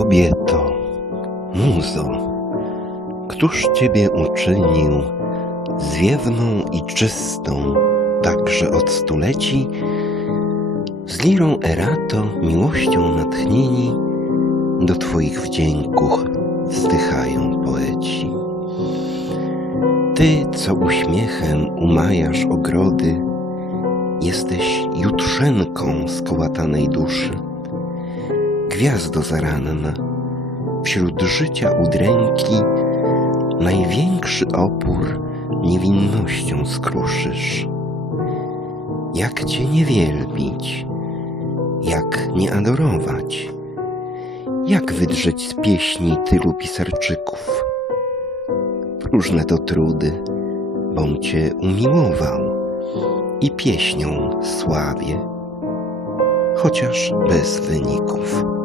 kobieto, muzo, któż Ciebie uczynił zwiewną i czystą, także od stuleci, z lirą erato, miłością natchnieni, do Twoich wdzięków wzdychają poeci. Ty, co uśmiechem umajasz ogrody, jesteś jutrzenką skołatanej duszy, gwiazdo zaranna, wśród życia udręki, największy opór niewinnością skruszysz. Jak Cię nie wielbić, jak nie adorować, jak wydrzeć z pieśni tylu pisarczyków? Próżne to trudy, bom Cię umiłował i pieśnią sławię, chociaż bez wyników.